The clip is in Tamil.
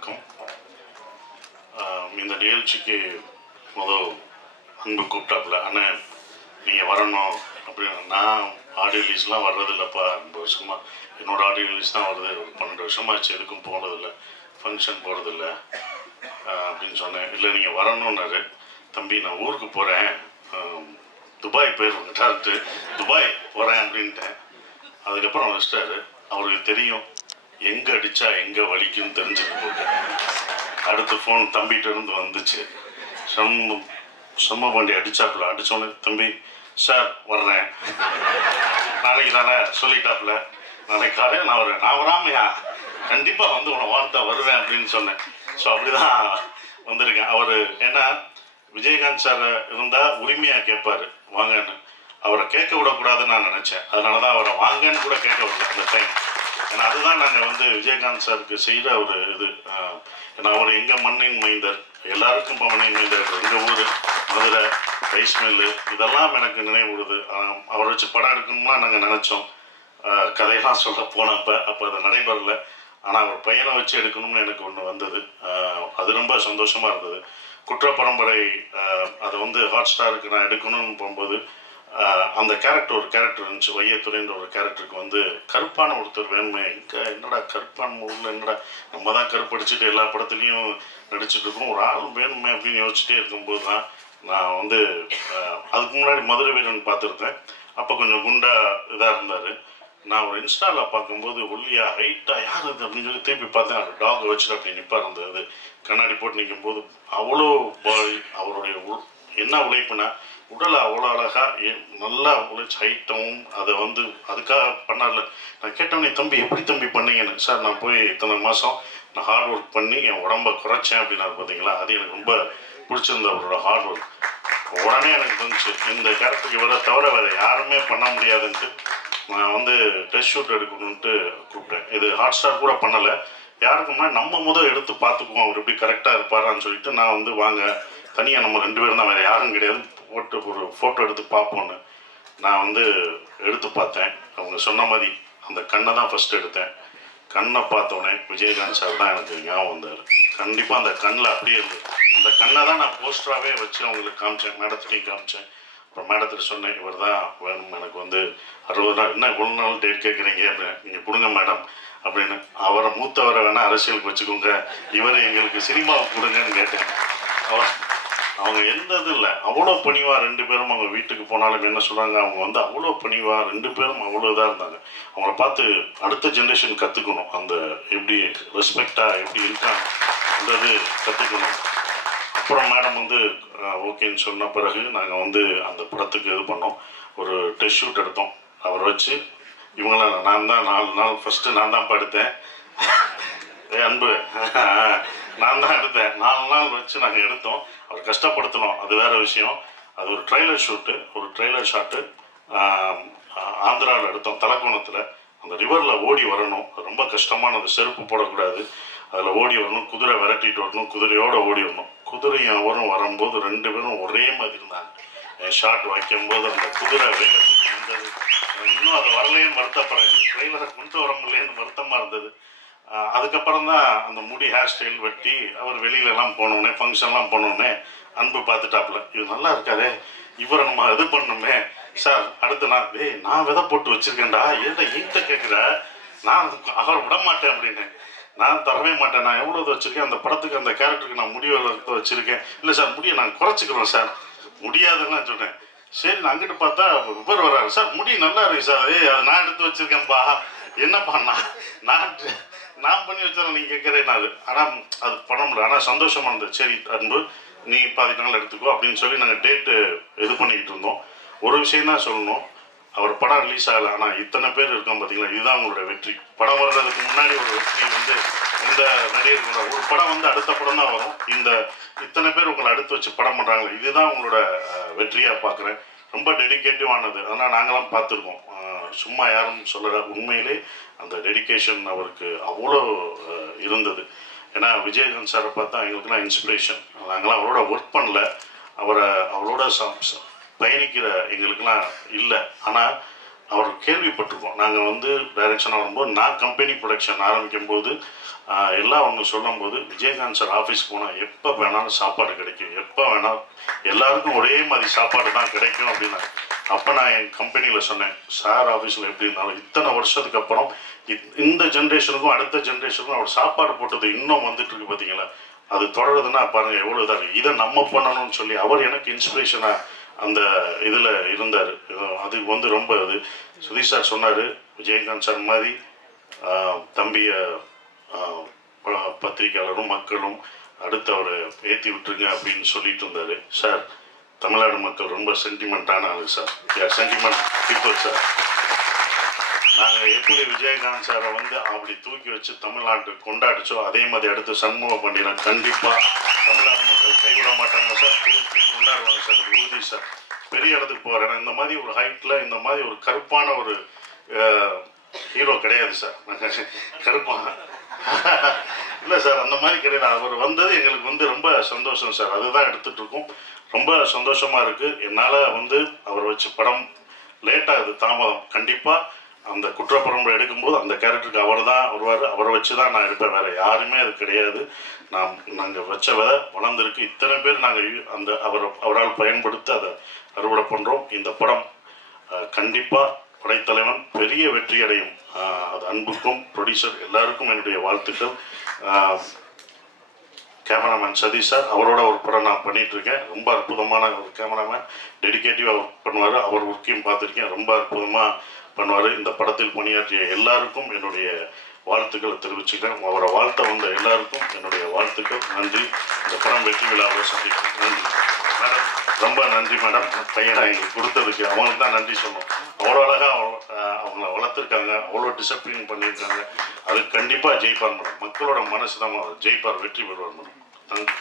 வணக்கம். இந்த நிகழ்ச்சிக்கு முதல் அன்பு கூப்பிட்டாப்புல, அண்ணன் நீங்கள் வரணும் அப்படின்னு. நான் ஆடியோ ரிலீஸ்லாம் வர்றதில்லைப்பா, 2 வருஷமாக என்னோடய ஆடியோ ரிலீஸ் தான் வருது, ஒரு 12 வருஷமாச்சு எதுக்கும் போனதில்லை, ஃபங்க்ஷன் போகிறதில்ல அப்படின்னு சொன்னேன். இல்லை நீங்கள் வரணுன்னாரு. தம்பி நான் ஊருக்கு போகிறேன், துபாய் போயிருந்துட்டான்ட்டு துபாய் போகிறேன் அப்படின்ட்டேன். அதுக்கப்புறம் வச்சிட்டாரு. அவருக்கு தெரியும் எங்கே அடித்தா எங்கே வலிக்குன்னு தெரிஞ்சுட்டு போட்டேன். அடுத்த ஃபோன் தம்பிகிட்ட இருந்து வந்துச்சு. செம்ம வண்டி அடித்தாப்புல. அடித்தோன்னே தம்பி சார் வர்றேன், நாளைக்கு தானே சொல்லிட்டாப்புல, நாளைக்கு காலையில் நான் வரேன். நான் வராமையா கண்டிப்பாக வந்து உன்னை வாழ்த்தா வருவேன் அப்படின்னு சொன்னேன். ஸோ அப்படி தான் வந்திருக்கேன். அவர் ஏன்னா விஜயகாந்த் சார் இருந்தால் உரிமையாக கேட்பார் வாங்கன்னு. அவரை கேட்க விடக்கூடாதுன்னு நான் நினச்சேன். அதனால தான் அவரை வாங்கன்னு கூட கேட்க விடல அந்த டைம். ஏன்னா அதுதான் நாங்கள் வந்து விஜயகாந்த் சாருக்கு செய்கிற ஒரு இது. ஏன்னா அவர் எங்கள் மண்ணின் மைந்தர், எல்லாருக்கும் மண்ணின் மைந்தர். எங்கள் ஊர் மதுரை, ரைஸ் மில்லு, இதெல்லாம் எனக்கு நினைவுடுது. அவரை வச்சு படம் எடுக்கணும்னா நாங்கள் நினச்சோம். கதையெல்லாம் சொல்ல போனப்போ அது நடைபெறலை. ஆனால் அவர் பையனை வச்சு எடுக்கணும்னு எனக்கு ஒன்று வந்தது. அது ரொம்ப சந்தோஷமாக இருந்தது. குற்ற பரம்பரை அதை வந்து ஹாட் ஸ்டாருக்கு நான் எடுக்கணும்னு போகும்போது அந்த ஒரு கேரக்டர் இருந்துச்சு. வையத்துறைன்ற ஒரு கேரக்டருக்கு வந்து கருப்பான ஒருத்தர் வேணுமே. என்னடா கருப்பான ஊரில் என்னடா நம்ம தான் கருப்படிச்சுட்டு எல்லா படத்துலையும் நடிச்சுட்டு இருக்கோம், ஒரு ஆள் வேணுமே அப்படின்னு யோசிச்சுட்டே இருக்கும்போது தான் நான் வந்து அதுக்கு முன்னாடி மதுரை வீரன் பார்த்துருந்தேன். அப்போ கொஞ்சம் குண்டா இதாக இருந்தார். நான் ஒரு இன்ஸ்டாவில் பார்க்கும்போது ஒல்லியா ஹைட்டாக யார் அது அப்படின்னு சொல்லி திருப்பி பார்த்தேன். அவர் டாகை வச்சுட்டு அப்படி நிற்பார். அது கண்ணாடி போட்டு நிற்கும் போது அவ்வளோ அவருடைய என்ன உழைப்புனா உடலை அவ்வளோ அழகாக நல்லா உழைச்சி ஹைட்டாகவும் அதை வந்து அதுக்காக பண்ணார்ல. நான் கேட்டவனே தம்பி எப்படி தம்பி பண்ணீங்கன்னு. சார் நான் போய் இத்தனை மாதம் நான் ஹார்ட் ஒர்க் பண்ணி என் உடம்பை குறைச்சேன் அப்படின்னாரு. பார்த்தீங்களா, அது எனக்கு ரொம்ப பிடிச்சிருந்த அவரோட ஹார்ட் ஒர்க். உடனே எனக்கு தோணுச்சு இந்த கேரக்டருக்கு இவரை தவிர வேறு யாருமே பண்ண முடியாதுன்ட்டு நான் வந்து டெஸ்ட் ஷூட் எடுக்கணுன்ட்டு கூப்பிட்டேன். இது ஹாட் ஸ்டார் கூட பண்ணலை. யாருக்குன்னா நம்ம எடுத்து பார்த்துக்குவோம் அவர் எப்படி கரெக்டாக இருப்பாரான்னு சொல்லிட்டு நான் வந்து வாங்க தனியாக நம்ம 2 பேரும் தான், வேறு யாரும் கிடையாது, போட்டு ஒரு ஃபோட்டோ எடுத்து பார்ப்போன்னு நான் வந்து எடுத்து பார்த்தேன். அவங்க சொன்ன மாதிரி அந்த கண்ணை தான் ஃபஸ்ட்டு எடுத்தேன். கண்ணை பார்த்தோன்னே விஜயகாந்த் சார் தான் எனக்கு ஞாபகம் வந்தார். கண்டிப்பாக அந்த கண்ணில் அப்படியே இருந்தது. அந்த கண்ணை தான் நான் போஸ்டராகவே வச்சு அவங்களுக்கு காமிச்சேன், மேடத்துலையும் காமிச்சேன். அப்புறம் மேடத்தில் சொன்னேன் இவர் தான் வேணும் எனக்கு வந்து 60 நாள் என்ன இவ்வளோ நாள் டேட் கேட்குறீங்க அப்படின்னு. நீங்கள் கொடுங்க மேடம் அப்படின்னு. அவரை மூத்தவரை வேணால் அரசியலுக்கு வச்சுக்கோங்க, இவரை எங்களுக்கு சினிமாவுக்கு கொடுங்கன்னு கேட்டேன். அவங்க எந்த இது இல்லை, அவ்வளோ பணிவாக 2 பேரும் அவங்க வீட்டுக்கு போனாலும் என்ன சொல்கிறாங்க, அவங்க வந்து அவ்வளோ பணிவாக 2 பேரும் அவ்வளோ இதாக இருந்தாங்க. அவங்கள பார்த்து அடுத்த ஜென்ரேஷன் கற்றுக்கணும், அந்த எப்படி ரெஸ்பெக்டாக எப்படி இருக்காங்கன்றது கற்றுக்கணும். அப்புறம் மேடம் வந்து ஓகேன்னு சொன்ன பிறகு நாங்கள் வந்து அந்த படத்துக்கு இது பண்ணோம். ஒரு டெஸ்ட் ஷூட் எடுத்தோம். அவரை வச்சு இவங்களாம் நான் தான் 4 நாள் ஃபஸ்ட்டு நான் தான் படுத்தேன். அன்பு நான் தான் எடுத்தேன். 4 நாள் வச்சு நாங்கள் எடுத்தோம். அவர் கஷ்டப்படுத்தணும், அது வேறு விஷயம். அது ஒரு ட்ரெய்லர் ஷூட்டு, ஒரு ட்ரெய்லர் ஷாட்டு ஆந்திராவில் எடுத்தோம். தலக்கோணத்தில் அந்த ரிவரில் ஓடி வரணும். அது ரொம்ப கஷ்டமானது, செருப்பு போடக்கூடாது, அதில் ஓடி வரணும், குதிரை விரட்டிட்டு வரணும், குதிரையோடு ஓடி வரணும். குதிரையும் அவரும் வரும்போது 2 பேரும் ஒரே மாதிரி இருந்தாங்க. ஷாட் வைக்கும்போது அந்த குதிரை வேகத்துக்கு வந்தது. இன்னும் அது வரலேன்னு வருத்தப்படுறேன், ட்ரெய்லரை கொண்டு வர முடியலேன்னு வருத்தமாக இருந்தது. அதுக்கப்புறம் தான் அந்த முடி ஹேர் ஸ்டைல் வெட்டி அவர் வெளியிலலாம் போனோடனே ஃபங்க்ஷன்லாம் போனோடனே அன்பு பார்த்துட்டாப்புல, இது நல்லா இருக்காதே, இவரை நம்ம இது பண்ணணுமே சார். அடுத்து நான் விதை போட்டு வச்சுருக்கேன்டா, எதை ஈட்ட கேட்குற, நான் அவரை விட மாட்டேன் அப்படின்னு. நான் தரவே மாட்டேன், நான் எவ்வளோ இது வச்சுருக்கேன் அந்த படத்துக்கு, அந்த கேரக்டருக்கு நான் முடி வச்சுருக்கேன். இல்லை சார் முடியை நான் குறைச்சிக்கிறோம் சார். முடியாதுன்னு சொன்னேன். சரி நான் அங்கிட்டு பார்த்தா இவர் வர்றாரு. சார் முடி நல்லா இருக்கு சார். அதை நான் எடுத்து வச்சுருக்கேன்ப்பா. என்னப்பா நான் பண்ணி வச்சாலும் நீங்கள் கேட்குறேன்னாரு. ஆனால் அது பண்ண முடியல. ஆனால் சந்தோஷமாக இருந்தது. சரி அன்பு நீ 10 நாள் எடுத்துக்கோ அப்படின்னு சொல்லி நாங்கள் டேட்டு இது பண்ணிக்கிட்டு இருந்தோம். ஒரு விஷயம் தான் சொல்லணும், அவர் படம் ரிலீஸ் ஆகலை, ஆனால் இத்தனை பேர் இருக்கோம் பார்த்தீங்களா, இதுதான் உங்களோட வெற்றி. படம் வர்றதுக்கு முன்னாடி ஒரு வெற்றி வந்து எந்த நடிகர்களோட ஒரு படம் வந்து அடுத்த படம் தான் வரும். இத்தனை பேர் உங்களை அடுத்து வச்சு படம் பண்ணுறாங்களே, இதுதான் உங்களோட வெற்றியாக பார்க்குறேன். ரொம்ப டெடிக்கேட்டிவானது. ஆனால் நாங்களாம் பார்த்துருக்கோம், சும்மா யாரும் சொல்லலை. உண்மையிலே அந்த டெடிக்கேஷன் அவருக்கு அவ்வளோ இருந்தது. ஏன்னா விஜயகாந்த் சாரை பார்த்தா எங்களுக்குலாம் இன்ஸ்பிரேஷன். நாங்களாம் அவரோட ஒர்க் பண்ணல, அவரோட பயணிக்கிற எங்களுக்கெல்லாம் இல்லை. ஆனால் அவர் கேள்விப்பட்டிருக்கோம். நாங்கள் வந்து டைரக்ஷனாக வரும்போது நான் கம்பெனி ப்ரொடக்ஷன் ஆரம்பிக்கும் போது எல்லாம் ஒன்று சொல்லும்போது, விஜயகாந்த் சார் ஆஃபீஸ்க்கு போனால் எப்போ வேணாலும் சாப்பாடு கிடைக்கும், எப்போ வேணாலும் எல்லாருக்கும் ஒரே மாதிரி சாப்பாடு தான் கிடைக்கும் அப்படின்னா. அப்போ நான் என் கம்பெனியில் சொன்னேன், சார் ஆஃபீஸில் எப்படி இருந்தாலும் இத்தனை வருஷத்துக்கு அப்புறம் இந்த ஜென்ரேஷனுக்கும் அடுத்த ஜென்ரேஷனுக்கும் அவர் சாப்பாடு போட்டது இன்னும் வந்துட்டு இருக்கு பார்த்தீங்களா, அது தொடருதுன்னா பாருங்கள் எவ்வளோ இதாக இருக்குது. இதை நம்ம பண்ணணும்னு சொல்லி அவர் எனக்கு இன்ஸ்பிரேஷனாக அந்த இதில் இருந்தார். அது வந்து ரொம்ப இது சுதீஷ் சார் சொன்னார், விஜயகாந்த் சார் மாதிரி தம்பியை பத்திரிகையாளரும் மக்களும் அடுத்து அவரை ஏற்றி விட்டுருங்க அப்படின்னு சொல்லிட்டு இருந்தார். சார் தமிழ்நாடு மக்கள் ரொம்ப சென்டிமெண்ட்டான ஆளு சார், சென்டிமெண்ட் பீப்புள் சார். நாங்கள் எப்படி விஜயகாந்த் சாரை வந்து அப்படி தூக்கி வச்சு தமிழ்நாட்டு கொண்டாடிச்சோ அதே மாதிரி அடுத்து சண்முக பாண்டியன் கண்டிப்பாக தமிழ்நாடு மக்கள் கைவிட மாட்டாங்க சார், தூக்கி கொண்டாடுவாங்க சார், உறுதி சார். பெரிய இடத்துக்கு போகிறேன். இந்த மாதிரி ஒரு ஹைட்டில் இந்த மாதிரி ஒரு கருப்பான ஒரு ஹீரோ கிடையாது சார். கருப்பான இல்லை சார், அந்த மாதிரி கிடையாது. அவர் வந்தது எங்களுக்கு வந்து ரொம்ப சந்தோஷம் சார். அதுதான் எடுத்துகிட்டு இருக்கோம். ரொம்ப சந்தோஷமாக இருக்குது. என்னால் வந்து அவரை வச்சு படம் லேட்டாகுது, தாமதம். கண்டிப்பாக அந்த குற்றப்பரம்பரை எடுக்கும்போது அந்த கேரக்டருக்கு அவர் தான் வருவார். அவரை வச்சு தான் நான் எடுப்பேன், வேறு யாருமே அது கிடையாது. நாங்கள் வச்ச விதை வளர்ந்துருக்கு. இத்தனை பேர் நாங்கள் அந்த அவரால் பயன்படுத்தி அதை அறுவடை பண்ணுறோம். இந்த படம் கண்டிப்பாக படைத்தலைவன் பெரிய வெற்றி அடையும். அது அன்புக்கும் ப்ரொடியூசர் எல்லாருக்கும் என்னுடைய வாழ்த்துக்கள். கேமராமேன் சதீஷ் சார், அவரோட ஒரு படம் நான் பண்ணிகிட்ருக்கேன். ரொம்ப அற்புதமான ஒரு கேமராமேன், டெடிக்கேட்டிவாக ஒர்க் பண்ணுவார். அவர் ஒர்க்கையும் பார்த்துருக்கேன், ரொம்ப அற்புதமாக பண்ணுவார். இந்த படத்தில் பணியாற்றிய எல்லாருக்கும் என்னுடைய வாழ்த்துக்களை தெரிவிச்சுக்கிறேன். அவரை வாழ்த்த வந்த எல்லாருக்கும் என்னுடைய வாழ்த்துக்கள். நன்றி. இந்த படம் வெற்றி விழாவை சந்திக்கிறேன். நன்றி மேடம், ரொம்ப நன்றி மேடம். பையனை எங்களுக்கு கொடுத்ததுக்கு அவங்களுக்கு தான் நன்றி சொன்னோம். அவ்வளோ அழகாக அவங்கள வளர்த்துருக்காங்க, அவ்வளோ டிசிப்ளின் பண்ணியிருக்காங்க. அது கண்டிப்பாக ஜெயிப்பார் மேடம். மக்களோட மனசு தான் ஜெயிப்பார், வெற்றி பெறுவார் மேடம். நன்றி.